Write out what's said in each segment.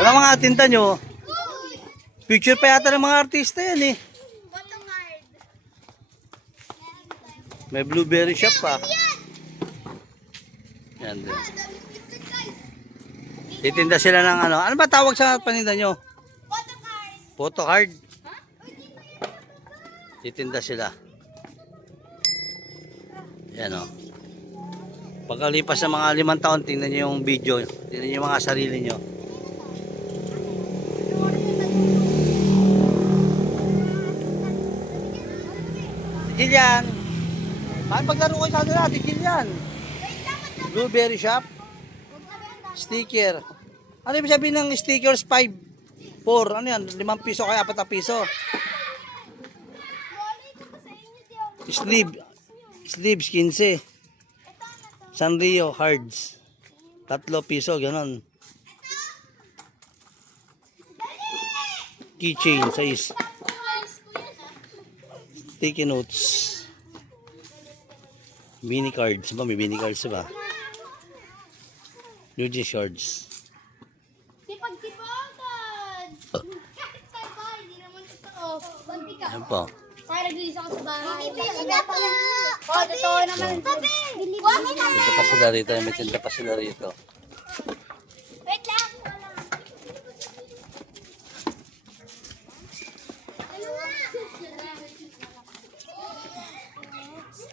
Ano mga tinta nyo? Picture pa yata ng mga artista yan eh. May blueberry shop pa. Yan din. Titinda sila ng ano. Ano ba tawag sa paninda nyo? Photo card. Titinda sila. Yan o. Pagkalipas ng mga limang taon, tingnan nyo yung video. Tingnan nyo yung mga sarili nyo. Tigil yan. Paano paglaro kayo sa kanila? Tigil yan. Blueberry shop. Sticker. Ano ibig sabihin ng stickers? 5, 4, ano yan? 5 piso kaya 4 piso. Sleeve. Sleeves 15. Ito na to. Sanrio cards. Tatlo piso, ganon. Keychain size. Sticky notes. Mini cards. Ba, may mini cards ba? Luigi cards. Sipag-sipagan. Kahit sa bahay, hindi naman totoo. Banti ka. Ayan po. Kaya naglilis ako sa bahay. Bibili na pala. Oh, totoo naman. Wag na! Pa sila rito. May tinda pa sila rito. Wait lang. Ano nga? Tabi! Tabi sa ako na! Tabi kasi.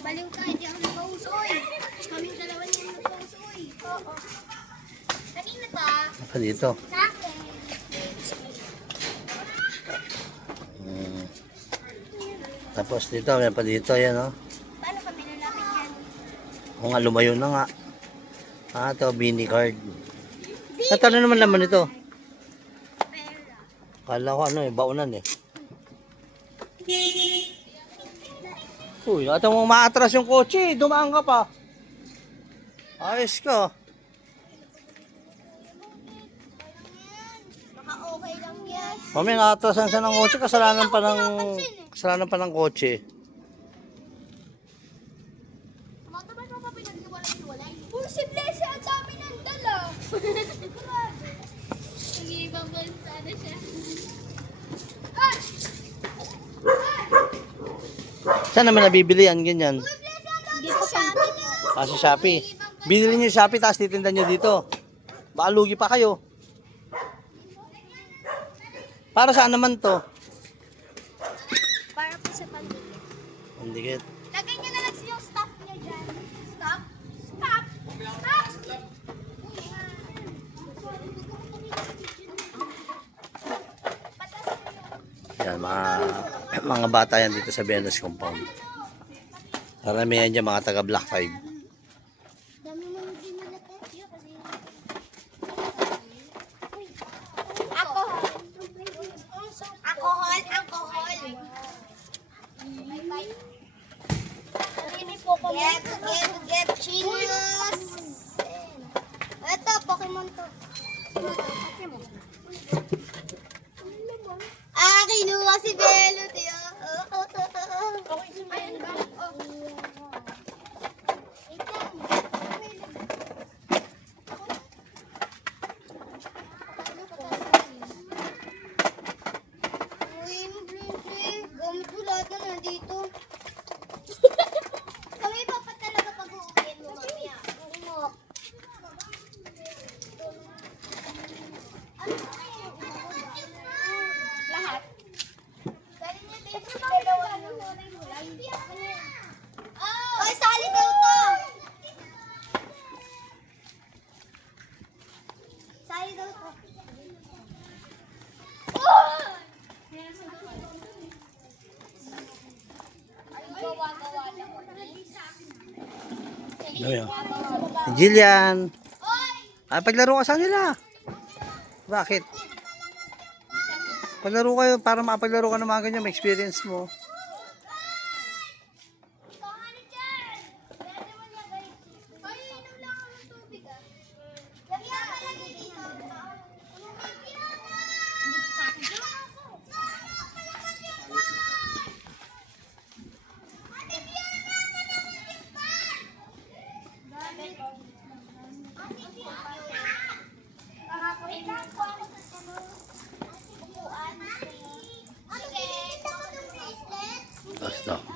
Baliw ka, hindi ako nagpausoy. Kaming dalawa niya nagpausoy. Oo. Kanina? Ano pa dito? Sa Tapos dito, may pa dito. Yan o. Paano kami lalapit yan? Oh. nga, lumayo na nga. Ah, ito, mini card. At ano naman naman ito? Pera. Kala ko ano eh, baunan eh. Uy, ata mo maatras yung kotse, dumaan ka pa. Ayos ka. Baka okay lang yan. Mami, naatrasan siya ng kotse, kasalanan pa ng, kasalanan pa ng kotse. Ba pa pinaghiwalay-hiwalay? Puro si Blessy ang dami ng dala. Nag-iibang bansa na siya. Ah! Saan naman nabibili yan, ganyan? Dito sa amin. Ah, sa Shopee. Binili niyo sa Shopee, tapos titinda niyo dito. Baka lugi pa kayo. Para saan naman to? Para po sa pamilya. Hindi kit. Lagay niyo na lang yung stuff niya dyan. Stop? Stop? Stop? Yan, mga, mga bata yan dito sa Venus Compound. Karamihan dyan mga taga Black 5. Ah, kinuha si Belo, tiyo. Okay, si Belo. Uy, mabuti. Gamit mo lahat na nandito. Kami pa pa talaga pag-uuwiin mo mamaya. Ano? Lahat. Galing niya dito. Dalawa na. Oy, sali daw to. Sali daw to. Gawa-gawa lang. Ano yun? Jillian! Ay, paglaro ka sa nila. Bakit? Paglaro kayo para makapaglaro ka ng mga ganyan, may experience mo.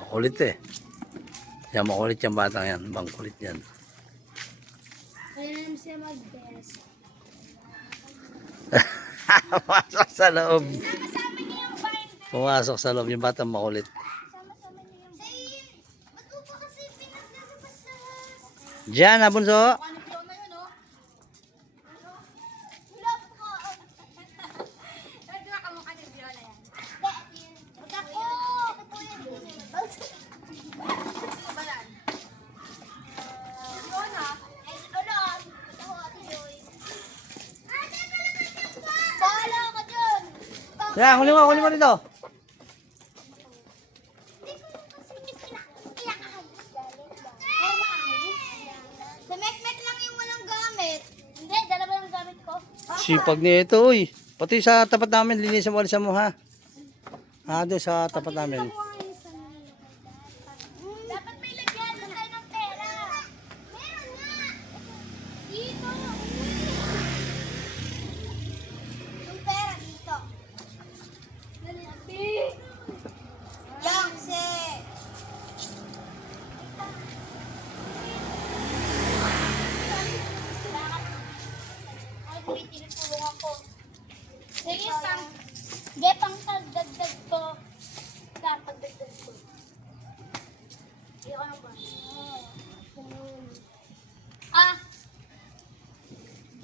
Kulit eh. Yan, makulit yung batang yan. Bang kulit yan. Kaya siya mag-best. Pumasok sa loob. Pumasok sa loob yung batang makulit. Sama-sama niya yung binder. Ba't mo pa kasi pinaglalabas na? Diyan, abunso. Ano po na yun, oh? Ano? Wala po. Ano na kamukha ni Viola yan? Hindi. Ako! Ito po yan. Sino ba yan? Viola? Ay, ano? Ito ako, Ate Joy. Ate, Bahala ka dyan! Yan, huli mo, huli mo dito. Hindi ko kasi inak- inakaayos galing ba? Pero maayos. Sa mek-mek lang yung walang gamit. Hindi, dalawa yung gamit ko. Sipag nito, uy. Pati sa tapat namin, linisan mo, alisan mo ha. Ah, doon sa tapat namin. Dapat may lagyan doon tayo ng pera. Meron nga. Dito. Yung pera dito. Dali, Abi. Yangse. Ay, may tinutulungan ko. Sige, pang, ge, pang dagdag ko. Dapat dagdag ko. Hindi ko na ba? Ah!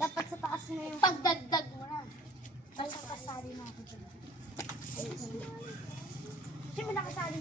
Dapat sa taas na yung... Pagdagdag mo na. Basta kasali na ako dyan. Sino nakasali